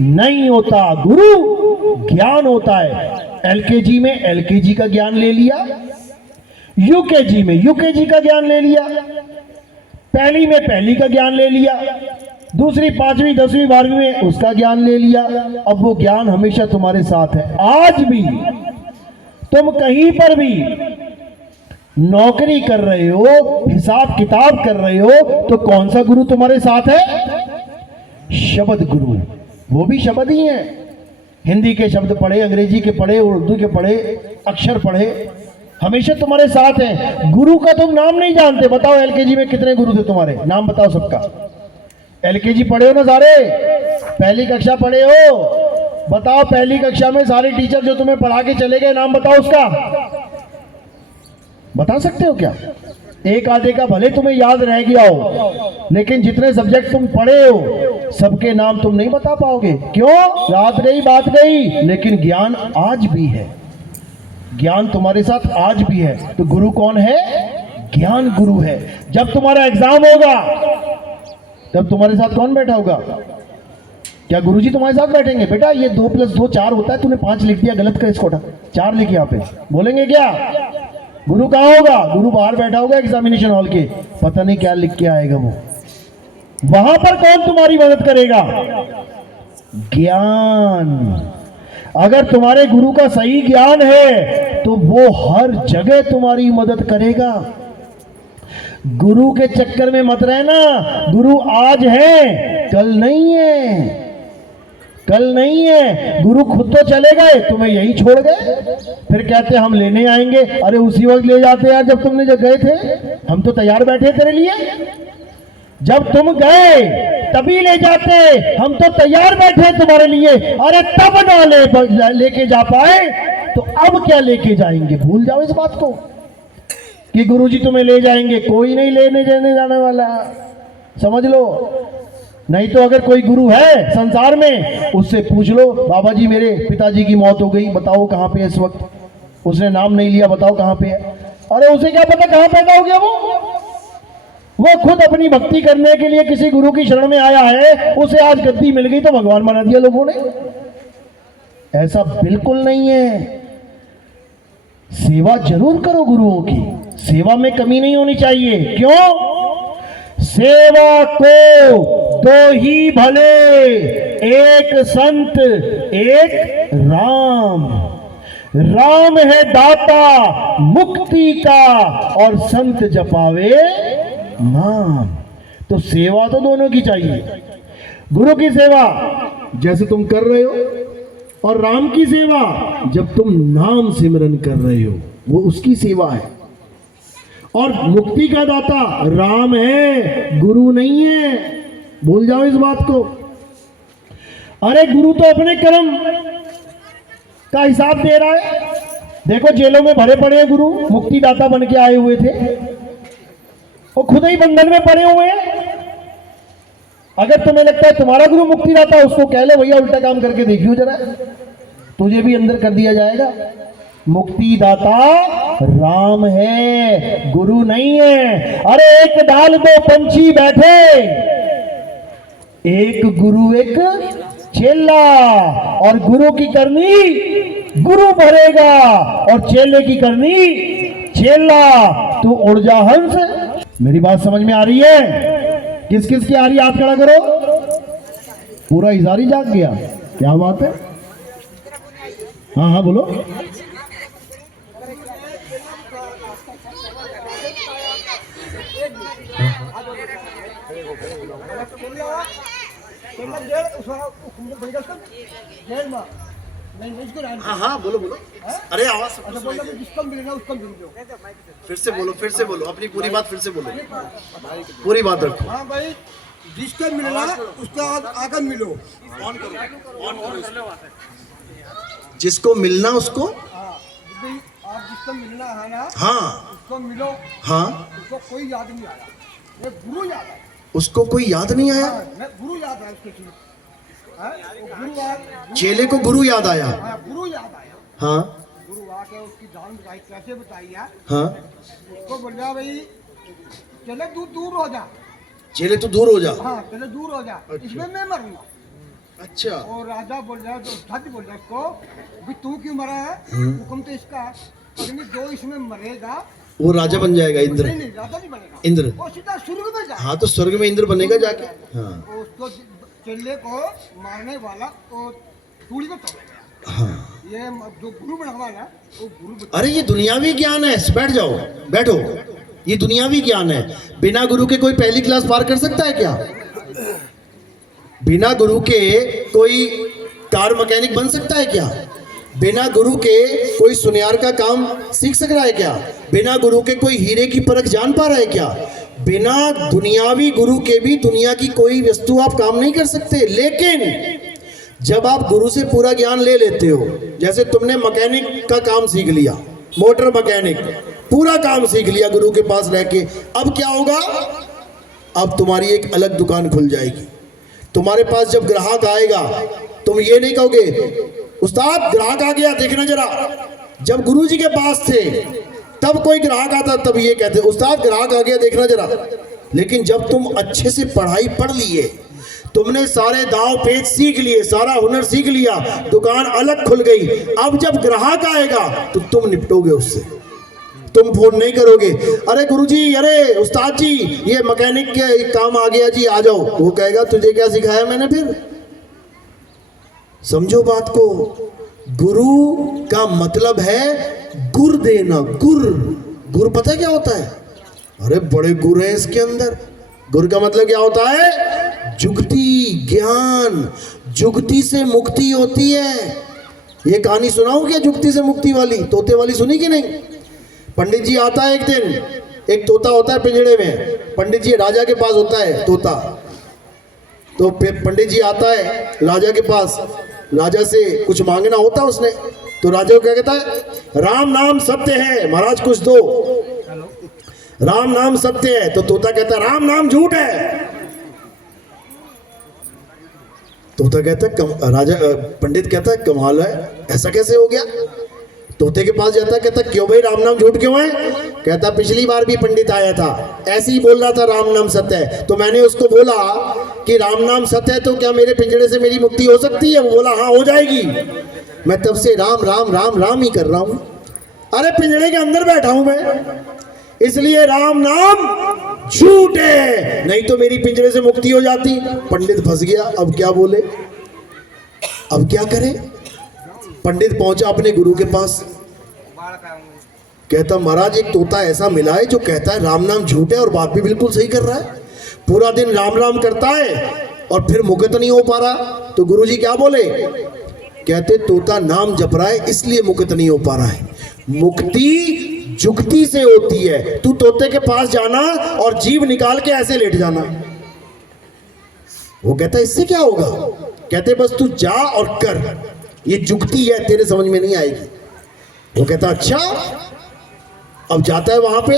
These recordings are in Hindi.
नहीं होता, गुरु ज्ञान होता है। एलकेजी में एलकेजी का ज्ञान ले लिया, यूकेजी में यूकेजी का ज्ञान ले लिया, पहली में पहली का ज्ञान ले लिया, दूसरी 5वीं 10वीं 12वीं में उसका ज्ञान ले लिया। अब वो ज्ञान हमेशा तुम्हारे साथ है। आज भी तुम कहीं पर भी नौकरी कर रहे हो, हिसाब किताब कर रहे हो, तो कौन सा गुरु तुम्हारे साथ है? शब्द गुरु। वो भी शब्द ही है। हिंदी के शब्द पढ़े, अंग्रेजी के पढ़े, उर्दू के पढ़े, अक्षर पढ़े, हमेशा तुम्हारे साथ है। गुरु का तुम नाम नहीं जानते। बताओ एलकेजी में कितने गुरु थे तुम्हारे? नाम बताओ सबका। एलकेजी पढ़े हो ना सारे? पहली कक्षा पढ़े हो? बताओ पहली कक्षा में सारे टीचर जो तुम्हें पढ़ा के चले गए, नाम बताओ उसका। बता सकते हो क्या? एक आधे का भले तुम्हें याद रह गया हो, लेकिन जितने सब्जेक्ट तुम पढ़े हो सबके नाम तुम नहीं बता पाओगे। क्यों? रात गई बात गई, लेकिन ज्ञान आज भी है। ज्ञान तुम्हारे साथ आज भी है। तो गुरु कौन है? ज्ञान गुरु है। जब तुम्हारा एग्जाम होगा तब तुम्हारे साथ कौन बैठा होगा? क्या गुरुजी तुम्हारे साथ बैठेंगे? बेटा ये 2 + 2 4 होता है, तूने 5 लिख दिया, गलत कर इसको उठा, 4 लिख यहाँ पे। बोलेंगे क्या? गुरु कहाँ होगा? गुरु बाहर बैठा होगा एग्जामिनेशन हॉल के, पता नहीं क्या लिख के आएगा वो। वहां पर कौन तुम्हारी मदद करेगा? ज्ञान। अगर तुम्हारे गुरु का सही ज्ञान है तो वो हर जगह तुम्हारी मदद करेगा। गुरु के चक्कर में मत रहना। गुरु आज है, कल नहीं है, कल नहीं है। गुरु खुद तो चले गए, तुम्हें यही छोड़ गए, फिर कहते हम लेने आएंगे। अरे उसी वक्त ले जाते यार जब तुमने जब गए थे, हम तो तैयार बैठे तेरे लिए। जब तुम गए तभी ले जाते, हम तो तैयार बैठे तुम्हारे लिए। अरे तब ना लेके जा पाए तो अब क्या लेके जाएंगे? भूल जाओ इस बात को कि गुरुजी तुम्हें ले जाएंगे। कोई नहीं लेने जाने वाला, समझ लो। नहीं तो अगर कोई गुरु है संसार में, उससे पूछ लो, बाबा जी मेरे पिताजी की मौत हो गई, बताओ कहाँ पे है इस वक्त? उसने नाम नहीं लिया, बताओ कहाँ पे है? अरे उसे क्या पता कहाँ पैदा हो गया वो खुद अपनी भक्ति करने के लिए किसी गुरु की शरण में आया है, उसे आज गद्दी मिल गई तो भगवान बना दिया लोगों ने। ऐसा बिल्कुल नहीं है। सेवा जरूर करो गुरुओं की, सेवा में कमी नहीं होनी चाहिए। क्यों? सेवा को 2 ही भले, एक संत एक राम। राम है दाता मुक्ति का और संत जपावे नाम। तो सेवा तो दोनों की चाहिए। गुरु की सेवा जैसे तुम कर रहे हो, और राम की सेवा जब तुम नाम सिमरन कर रहे हो, वो उसकी सेवा है। और मुक्ति का दाता राम है, गुरु नहीं है। भूल जाओ इस बात को। अरे गुरु तो अपने कर्म का हिसाब दे रहा है। देखो जेलों में भरे पड़े हैं गुरु, मुक्ति दाता बन के आए हुए थे, वो खुद ही बंधन में पड़े हुए हैं। अगर तुम्हें लगता है तुम्हारा गुरु मुक्ति दाता, उसको कह ले भैया उल्टा काम करके देखियो जरा, तुझे भी अंदर कर दिया जाएगा। मुक्ति दाता राम है, गुरु नहीं है। अरे एक डाल 2 पंछी बैठे, एक गुरु एक चेला, और गुरु की करनी गुरु भरेगा और चेले की करनी चेला। तू उड़ जा हंस। मेरी बात समझ में आ रही है? किस किस की आ रही है? हाथ खड़ा करो। पूरा इजारी जाग गया, क्या बात है? हाँ हाँ बोलो। हाँ बोलो बोलो। अरे आवाज जिसको मिलेगा उसको मिल जाओ। फिर से बोलो अपनी पूरी बात, फिर से बोलो, पूरी बात रखो। हाँ भाई, जिसको मिलेगा उसको आकर मिलो। ऑन करो। जिसको मिलना उसको, आप जिसको मिलना है ना, हाँ उसको मिलो। हाँ उसको कोई याद नहीं आया, ये गुरु याद आया। उसको कोई याद नहीं आया? गुरु याद आया उसके। चेले को गुरु याद आया। गुरु याद आया। हाँ गुरु आके उसकी जान बताई, कैसे बताई यार? हाँ उसको बोला भाई चले तू दूर हो जा। चेले तू दूर हो जा। हाँ चले दूर हो जा। अच्छा। इसमें मैं मरूंगा। अच्छा। और राजा बोल रहा है, तो उस्ताद बोल रहा है उसको भी तू क्यों मरा है, हुक्म तो इसका है, अग्नि जो इसमें मरेगा वो राजा बन जाएगा, इंद्र। नहीं नहीं, राजा नहीं बनेगा, इंद्र। वो सीधा स्वर्ग में जाए। हाँ तो स्वर्ग में इंद्र बनेगा जाके। हाँ उसको चेले को मारने वाला वो सूली को तोड़ेगा। हाँ। ये जो गुरु बना है वो गुरु अरे ये दुनियावी ज्ञान है, बैठ जाओ, बैठो। ये दुनियावी ज्ञान है। बिना गुरु के कोई पहली क्लास पार कर सकता है क्या? बिना गुरु के कोई कार मैकेनिक बन सकता है क्या? बिना गुरु के कोई सुनियार का काम सीख सक रहा है क्या? बिना गुरु के कोई हीरे की परख जान पा रहा है क्या? बिना दुनियावी गुरु के भी दुनिया की कोई वस्तु आप काम नहीं कर सकते। लेकिन जब आप गुरु से पूरा ज्ञान ले लेते हो, जैसे तुमने मैकेनिक का काम सीख लिया, मोटर मैकेनिक पूरा काम सीख लिया गुरु के पास रह के, अब क्या होगा? अब तुम्हारी एक अलग दुकान खुल जाएगी। तुम्हारे पास जब ग्राहक आएगा, तुम ये नहीं कहोगे उस्ताद ग्राहक आ गया देखना जरा। जब गुरुजी के पास थे तब कोई ग्राहक आता तब ये कहते उस्ताद ग्राहक आ गया देखना जरा। लेकिन जब तुम अच्छे से पढ़ाई पढ़ लिए, तुमने सारे दाव पेच सीख लिए, सारा हुनर सीख लिया, दुकान अलग खुल गई, अब जब ग्राहक आएगा तो तुम निपटोगे उससे। तुम फोन नहीं करोगे, अरे गुरुजी, अरे उस्ताद जी ये मैकेनिक के काम आ गया जी आ जाओ। वो कहेगा तुझे क्या सिखाया मैंने? फिर समझो बात को। गुरु का मतलब है गुर देना। गुर पता है क्या होता है? अरे बड़े गुर है इसके अंदर। गुर का मतलब क्या होता है? जुगती, ज्ञान। जुगती से मुक्ति होती है। ये कहानी सुनाऊं क्या जुगती से मुक्ति वाली, तोते वाली? सुनी कि नहीं? पंडित जी आता है एक दिन, एक तोता होता है पिंजड़े में। पंडित जी राजा के पास होता है तोता, तो पंडित जी आता है राजा के पास, राजा से कुछ मांगना होता है उसने। तो राजा को क्या कहता है? राम नाम सत्य है महाराज, कुछ दो। राम नाम सत्य है। तो तोता कहता है राम नाम झूठ है। तोता कहता है राजा, पंडित कहता है कमाल है, ऐसा कैसे हो गया? तोते के पास जाता है, कहता क्यों भाई राम नाम झूठ क्यों है? कहता पिछली बार भी पंडित आया था, ऐसे ही बोल रहा था राम नाम सत्य है, तो मैंने उसको बोला कि राम नाम सत्य है तो क्या मेरे पिंजड़े से मेरी मुक्ति हो सकती है? वो बोला हाँ हो जाएगी। मैं तब से राम राम राम राम ही कर रहा हूं। अरे पिंजड़े के अंदर बैठा हूं मैं, इसलिए राम नाम झूठ है, नहीं तो मेरी पिंजड़े से मुक्ति हो जाती। पंडित फंस गया, अब क्या बोले, अब क्या करे? पंडित पहुंचा अपने गुरु के पास, कहता महाराज एक तोता ऐसा मिला है जो कहता है राम नाम झूठ है और बात भी बिल्कुल सही कर रहा है। पूरा दिन राम राम करता है और फिर मुक्त नहीं हो पा रहा। तो गुरुजी क्या बोले? कहते तोता नाम जप रहा है इसलिए मुक्त नहीं हो पा रहा है। मुक्ति जुगती से होती है। तू तोते के पास जाना और जीभ निकाल के ऐसे लेट जाना। वो कहता इससे क्या होगा? कहते बस तू जा और कर, ये जुगती है, तेरे समझ में नहीं आएगी। वो कहता अच्छा। अब जाता है वहां पे,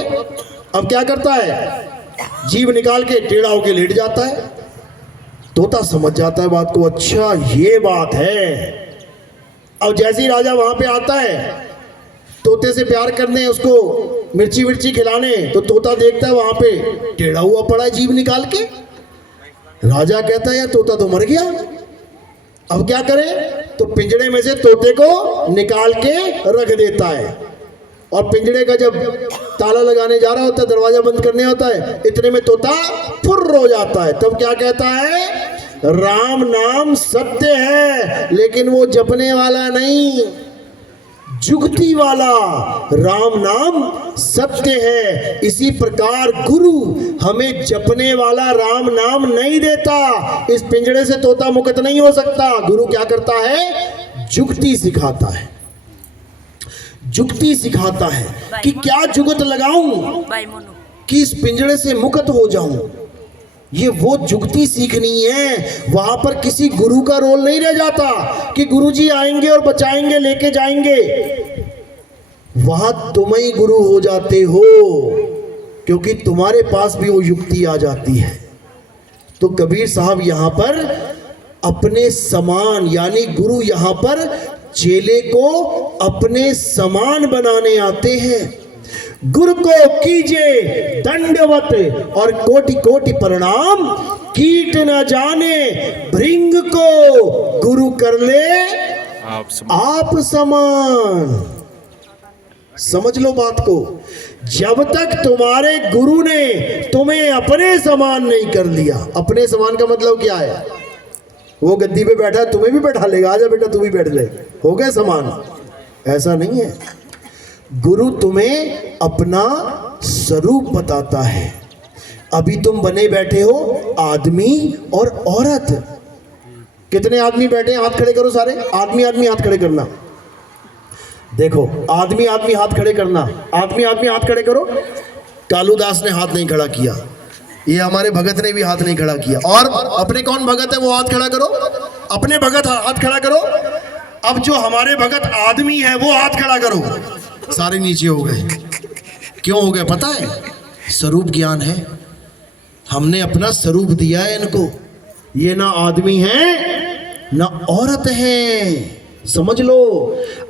अब क्या करता है? जीभ निकाल के टेढ़ा होके लेट जाता है। तोता समझ जाता है बात को, अच्छा ये बात है। अब जैसे ही राजा वहां पे आता है तोते से प्यार करने, उसको मिर्ची विर्ची खिलाने, तो तोता देखता है वहां पे टेढ़ा हुआ पड़ा है जीभ निकाल के। राजा कहता है यार तोता तो मर गया, अब क्या करे? तो पिंजड़े में से तोते को निकाल के रख देता है। और पिंजड़े का जब ताला लगाने जा रहा होता है, दरवाजा बंद करने होता है, इतने में तोता फुर्र हो जाता है। तब क्या कहता है? राम नाम सत्य है लेकिन वो जपने वाला नहीं, जुगती वाला राम नाम सत्य है। इसी प्रकार गुरु हमें जपने वाला राम नाम नहीं देता। इस पिंजड़े से तोता मुक्त नहीं हो सकता। गुरु क्या करता है? जुगती सिखाता है। जुगती सिखाता है कि क्या जुगत लगाऊं कि इस पिंजड़े से मुक्त हो जाऊं। ये वो जुगती सीखनी है। वहां पर किसी गुरु का रोल नहीं रह जाता कि गुरुजी आएंगे और बचाएंगे, लेके जाएंगे। वहां तुम ही गुरु हो जाते हो क्योंकि तुम्हारे पास भी वो युक्ति आ जाती है। तो कबीर साहब यहां पर अपने समान, यानी गुरु यहां पर चेले को अपने समान बनाने आते हैं। गुरु को कीजिए दंडवत और कोटि कोटि प्रणाम, कीट न जाने भृंग को गुरु कर ले आप समान। समझ लो बात को, जब तक तुम्हारे गुरु ने तुम्हें अपने समान नहीं कर लिया। अपने समान का मतलब क्या है? वो गद्दी पे बैठा तुम्हें भी बैठा लेगा, आजा बेटा तू भी बैठ ले, हो गए समान। ऐसा नहीं है। गुरु तुम्हें अपना स्वरूप बताता है। अभी तुम बने बैठे हो आदमी और औरत। कितने आदमी बैठे हैं? हाथ खड़े करो सारे। आदमी आदमी हाथ खड़े करना। देखो, आदमी आदमी हाथ खड़े करना। आदमी आदमी हाथ खड़े करो। कालूदास ने हाथ नहीं खड़ा किया, ये हमारे भगत ने भी हाथ नहीं खड़ा किया। और अपने कौन भगत है वो हाथ खड़ा करो। अपने भगत हाथ खड़ा करो। अब जो हमारे भगत आदमी है वो हाथ खड़ा करो। सारे नीचे हो गए। क्यों हो गए पता है? स्वरूप ज्ञान है। हमने अपना स्वरूप दिया है इनको। ये ना आदमी है ना औरत है। समझ लो,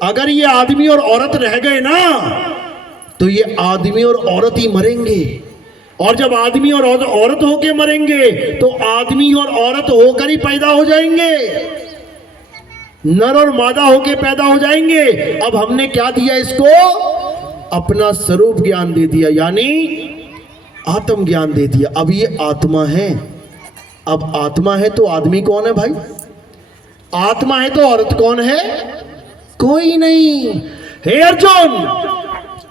अगर ये आदमी और औरत रह गए ना तो ये आदमी और औरत ही मरेंगे। और जब आदमी और औरत होके मरेंगे तो आदमी और औरत होकर ही पैदा हो जाएंगे। नर और मादा होके पैदा हो जाएंगे। अब हमने क्या दिया इसको? अपना स्वरूप ज्ञान दे दिया, यानी आत्म ज्ञान दे दिया। अब ये आत्मा है। अब आत्मा है तो आदमी कौन है भाई? आत्मा है तो औरत कौन है? कोई नहीं। हे अर्जुन,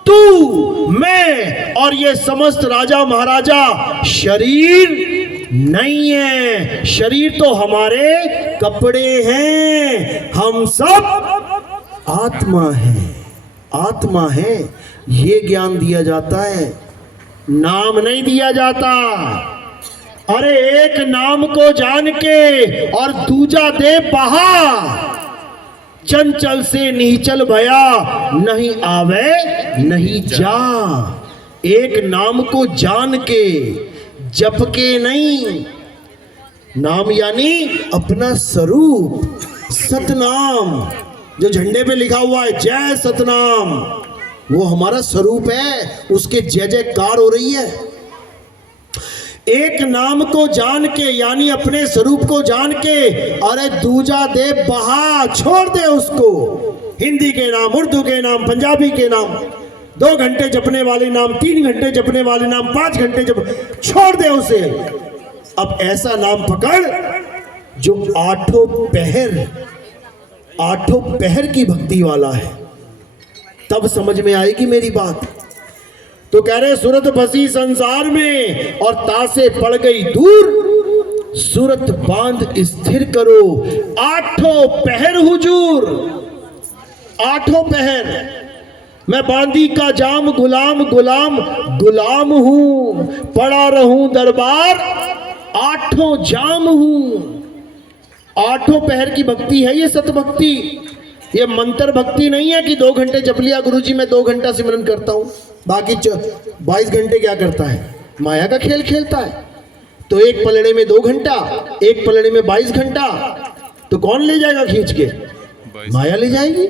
तू, मैं और ये समस्त राजा महाराजा शरीर नहीं है। शरीर तो हमारे कपड़े हैं। हम सब आत्मा है। आत्मा है, ये ज्ञान दिया जाता है, नाम नहीं दिया जाता। अरे एक नाम को जान के और दूजा दे बहा, चंचल से निश्चल भया, नहीं आवे नहीं जा। एक नाम को जान के, जप के नहीं। नाम यानी अपना स्वरूप। सतनाम जो झंडे पे लिखा हुआ है, जय सतनाम, वो हमारा स्वरूप है। उसके जय जयकार हो रही है। एक नाम को जान के, यानी अपने स्वरूप को जान के, अरे दूजा दे बहा, छोड़ दे उसको। हिंदी के नाम, उर्दू के नाम, पंजाबी के नाम, 2 घंटे जपने वाले नाम, 3 घंटे जपने वाले नाम, 5 घंटे जप, छोड़ दे उसे। अब ऐसा नाम पकड़ जो 8 पहर की भक्ति वाला है। तब समझ में आएगी मेरी बात। तो कह रहे सूरत बसी संसार में और तासे पड़ गई दूर, सूरत बांध स्थिर करो 8 पहर हुजूर। 8 पहर मैं बांदी का जाम, गुलाम गुलाम गुलाम हूं, पड़ा रहूं दरबार 8 जाम हूं। 8 पहर की भक्ति है ये, सत भक्ति। ये मंत्र भक्ति नहीं है कि 2 घंटे जप लिया गुरुजी, मैं 2 घंटा सिमरन करता हूं, बाकी 22 घंटे क्या करता है? माया का खेल खेलता है। तो एक पलड़े में 2 घंटा, एक पलड़े में 22 घंटा, तो कौन ले जाएगा खींच के? माया ले जाएगी।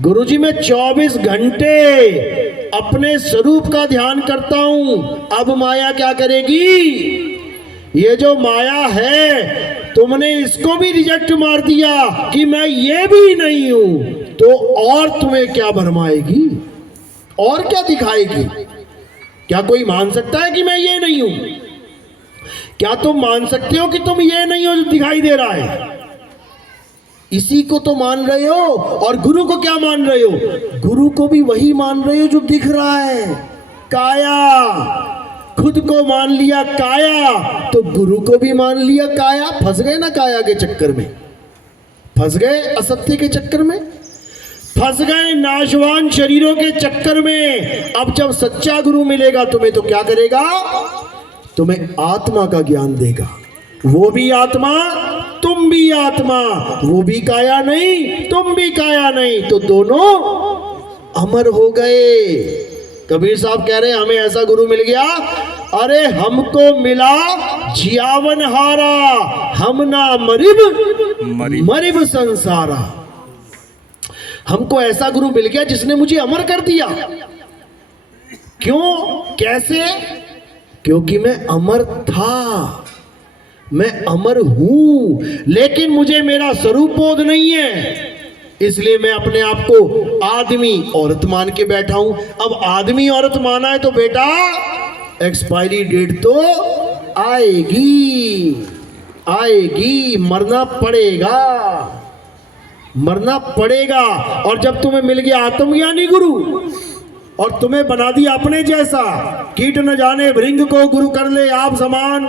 गुरुजी मैं 24 घंटे अपने स्वरूप का ध्यान करता हूं, अब माया क्या करेगी? ये जो माया है तुमने इसको भी रिजेक्ट मार दिया कि मैं ये भी नहीं हूं, तो और तुम्हें क्या भरमाएगी और क्या दिखाएगी? क्या कोई मान सकता है कि मैं ये नहीं हूं? क्या तुम मान सकते हो कि तुम ये नहीं हो जो दिखाई दे रहा है? इसी को तो मान रहे हो। और गुरु को क्या मान रहे हो? गुरु को भी वही मान रहे हो जो दिख रहा है, काया। खुद को मान लिया काया तो गुरु को भी मान लिया काया। फंस गए ना काया के चक्कर में, फंस गए असत्य के चक्कर में, फंस गए नाशवान शरीरों के चक्कर में। अब जब सच्चा गुरु मिलेगा तुम्हें तो क्या करेगा? तुम्हें आत्मा का ज्ञान देगा। वो भी आत्मा, तुम भी आत्मा। वो भी काया नहीं, तुम भी काया नहीं, तो दोनों अमर हो गए। कबीर साहब कह रहे हैं हमें ऐसा गुरु मिल गया, अरे हमको मिला जियावन हारा, हम ना मरिब संसारा। हमको ऐसा गुरु मिल गया जिसने मुझे अमर कर दिया। क्यों, कैसे? क्योंकि मैं अमर था, मैं अमर हूं, लेकिन मुझे मेरा स्वरूप बोध नहीं है, इसलिए मैं अपने आप को आदमी औरत मान के बैठा हूं। अब आदमी औरत माना है तो बेटा एक्सपायरी डेट तो आएगी, आएगी, मरना पड़ेगा, मरना पड़ेगा। और जब तुम्हें मिल गया आत्मज्ञानी गुरु और तुम्हें बना दिया अपने जैसा, कीट न जाने भृंग को गुरु कर ले आप समान,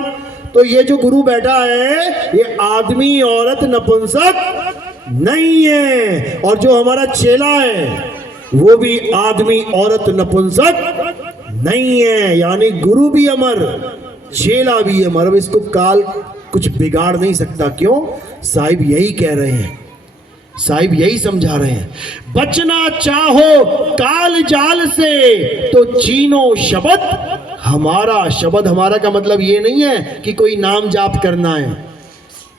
तो ये जो गुरु बैठा है ये आदमी औरत नपुंसक नहीं है, और जो हमारा चेला है वो भी आदमी औरत नपुंसक नहीं है, यानी गुरु भी अमर, चेला भी अमर। अब इसको काल कुछ बिगाड़ नहीं सकता। क्यों? साहिब यही कह रहे हैं, साहिब यही समझा रहे हैं, बचना चाहो काल जाल से तो चीनो शब्द हमारा। शब्द हमारा का मतलब ये नहीं है कि कोई नाम जाप करना है।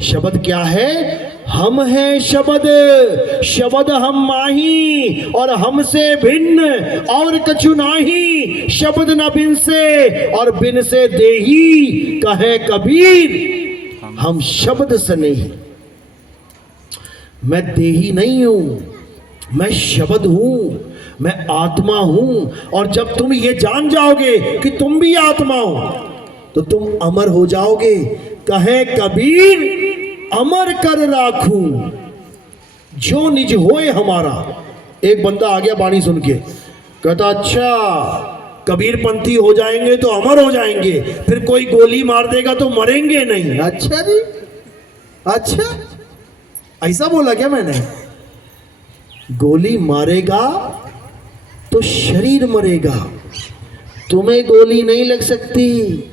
शब्द क्या है? हम हैं शब्द, शब्द हम माही, और हमसे भिन्न और कछु नाही, शब्द न बिन से और बिन से देही, कहे कबीर हम शब्द से नहीं। मैं देही नहीं हूं, मैं शब्द हूं, मैं आत्मा हूं। और जब तुम ये जान जाओगे कि तुम भी आत्मा हो तो तुम अमर हो जाओगे। कहे कबीर अमर कर राखूं जो निज होए हमारा। एक बंदा आ गया बाणी सुन के, कहता अच्छा कबीर पंथी हो जाएंगे तो अमर हो जाएंगे, फिर कोई गोली मार देगा तो मरेंगे नहीं। अच्छा जी, अच्छा ऐसा बोला क्या मैंने? गोली मारेगा तो शरीर मरेगा, तुम्हें गोली नहीं लग सकती।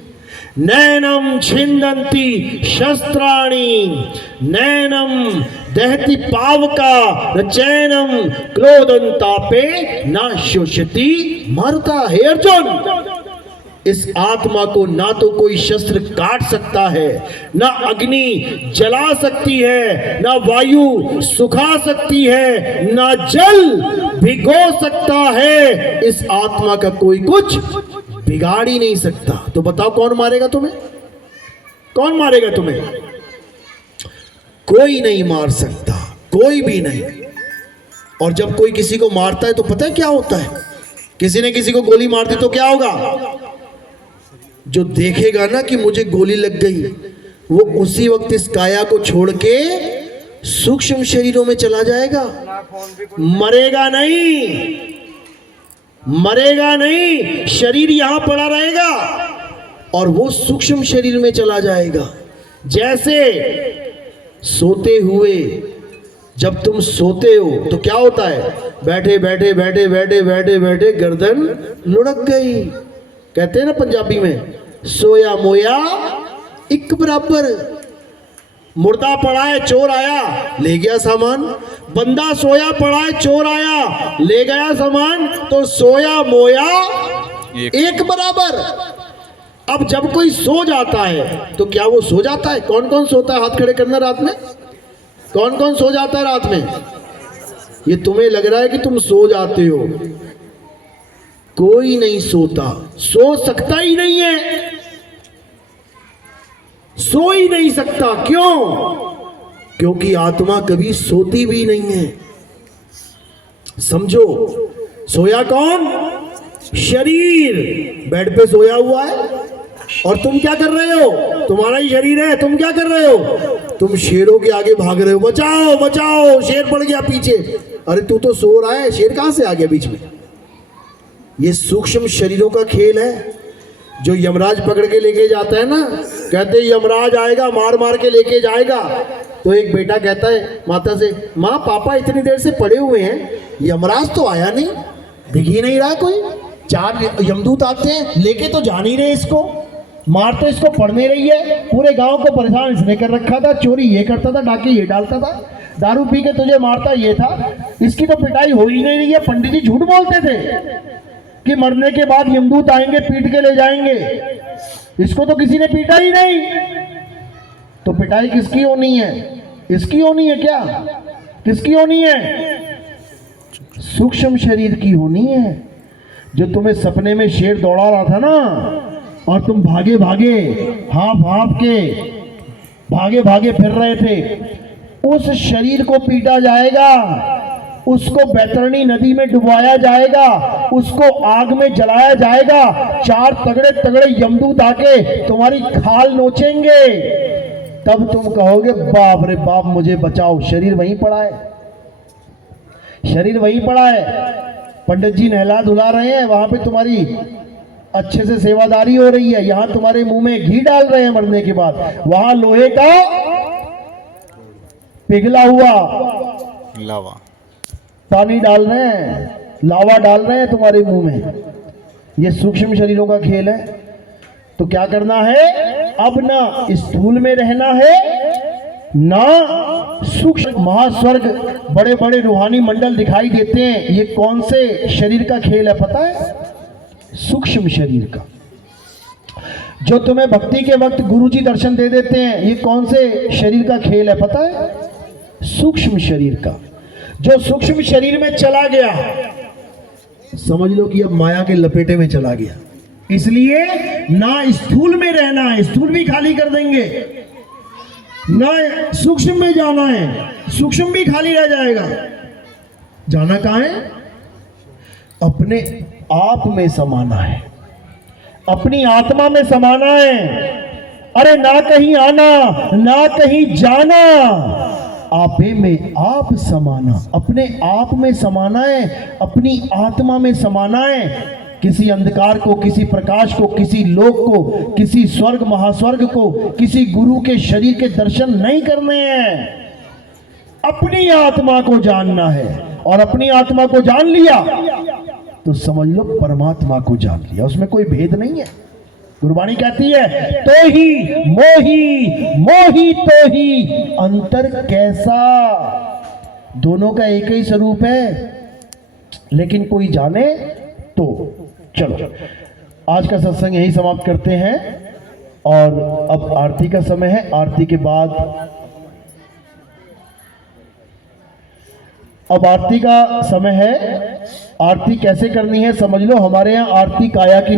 नैनम छिंदंती शस्त्राणी, नैनम दहति पावका न चैनम क्रोधंतापे न शोषति मरता। हे अर्जुन, इस आत्मा को ना तो कोई शस्त्र काट सकता है, ना अग्नि जला सकती है, ना वायु सुखा सकती है, ना जल भिगो सकता है। इस आत्मा का कोई कुछ बिगाड़ ही नहीं सकता। तो बताओ कौन मारेगा तुम्हें? कौन मारेगा तुम्हें? कोई नहीं मार सकता, कोई भी नहीं। और जब कोई किसी को मारता है तो पता है क्या होता है? किसी ने किसी को गोली मार दी तो क्या होगा? जो देखेगा ना कि मुझे गोली लग गई, वो उसी वक्त इस काया को छोड़ के सूक्ष्म शरीरों में चला जाएगा, मरेगा नहीं, मरेगा नहीं। शरीर यहां पड़ा रहेगा और वो सूक्ष्म शरीर में चला जाएगा। जैसे सोते हुए, जब तुम सोते हो तो क्या होता है? बैठे बैठे बैठे बैठे बैठे बैठे गर्दन लुढ़क गई। कहते हैं ना पंजाबी में, सोया मोया एक बराबर। मुर्दा पड़ा है, चोर आया ले गया सामान। बंदा सोया पड़ा है, चोर आया ले गया सामान, तो सोया मोया एक बराबर। अब जब कोई सो जाता है तो क्या वो सो जाता है? कौन कौन सोता है? हाथ खड़े करना। रात में कौन कौन सो जाता है? रात में ये तुम्हें लग रहा है कि तुम सो जाते हो, कोई नहीं सोता, सो सकता ही नहीं है, सो ही नहीं सकता। क्यों? क्योंकि आत्मा कभी सोती भी नहीं है। समझो, सोया कौन? शरीर बेड पे सोया हुआ है और तुम क्या कर रहे हो? तुम्हारा ही शरीर है, तुम क्या कर रहे हो? तुम शेरों के आगे भाग रहे हो, बचाओ बचाओ, शेर पड़ गया पीछे। अरे तू तो सो रहा है, शेर कहां से आ गया बीच में? ये सूक्ष्म शरीरों का खेल है। जो यमराज पकड़ के लेके जाता है ना, कहते यमराज आएगा मार मार के लेके जाएगा। तो एक बेटा कहता है माता से, माँ पापा इतनी देर से पड़े हुए हैं, यमराज तो आया नहीं, दिख ही नहीं रहा कोई। 4 यमदूत आते हैं, लेके तो जा नहीं रहे इसको, मार तो इसको पड़ने रही है। पूरे गांव को परेशान इसने कर रखा था, चोरी ये करता था, डाके ये डालता था, दारू पी के तुझे मारता ये था। इसकी तो पिटाई हो ही नहीं रही है। पंडित जी झूठ बोलते थे कि मरने के बाद यमदूत आएंगे पीट के ले जाएंगे। इसको तो किसी ने पीटा ही नहीं, तो पिटाई किसकी होनी है? इसकी होनी है क्या? किसकी होनी है? सूक्ष्म शरीर की होनी है। जो तुम्हें सपने में शेर दौड़ा रहा था ना, और तुम भागे भागे हाँफ हाँफ के भागे भागे फिर रहे थे, उस शरीर को पीटा जाएगा, उसको बैतरणी नदी में डुबाया जाएगा, उसको आग में जलाया जाएगा, 4 तगड़े तगड़े यमदूत आके तुम्हारी खाल नोचेंगे, तब तुम कहोगे बाप रे बाप मुझे बचाओ। शरीर वहीं पड़ा है, शरीर वहीं पड़ा है। पंडित जी नहला धुला रहे हैं, वहां पे तुम्हारी अच्छे से सेवादारी हो रही है, यहां तुम्हारे मुंह में घी डाल रहे हैं मरने के बाद, वहां लोहे का पिघला हुआ लावा पानी डाल रहे हैं, लावा डाल रहे हैं तुम्हारे मुंह में। ये सूक्ष्म शरीरों का खेल है। तो क्या करना है, अब ना स्थूल में रहना है ना सूक्ष्म। महास्वर्ग बड़े बड़े रूहानी मंडल दिखाई देते हैं, ये कौन से शरीर का खेल है पता है? सूक्ष्म शरीर का। जो तुम्हें भक्ति के वक्त गुरुजी दर्शन दे देते हैं, ये कौन से शरीर का खेल है पता है? सूक्ष्म शरीर का। जो सूक्ष्म शरीर में चला गया, समझ लो कि अब माया के लपेटे में चला गया। इसलिए ना स्थूल में रहना है, स्थूल भी खाली कर देंगे, ना सूक्ष्म में जाना है, सूक्ष्म भी खाली रह जाएगा। जाना कहां है? अपने आप में समाना है, अपनी आत्मा में समाना है। अरे ना कहीं आना ना कहीं जाना, आपे में आप समाना, अपने आप में समाना है, अपनी आत्मा में समाना है। किसी अंधकार को, किसी प्रकाश को, किसी लोक को, किसी स्वर्ग महास्वर्ग को, किसी गुरु के शरीर के दर्शन नहीं करने हैं, अपनी आत्मा को जानना है। और अपनी आत्मा को जान लिया तो समझ लो परमात्मा को जान लिया, उसमें कोई भेद नहीं है। गुरबाणी कहती है तो ही मोही, मोही तो ही अंतर कैसा। दोनों का एक ही स्वरूप है, लेकिन कोई जाने तो। चलो आज का सत्संग यही समाप्त करते हैं, और अब आरती का समय है। आरती के बाद, अब आरती का समय है। आरती कैसे करनी है समझ लो। हमारे यहाँ आरती काया की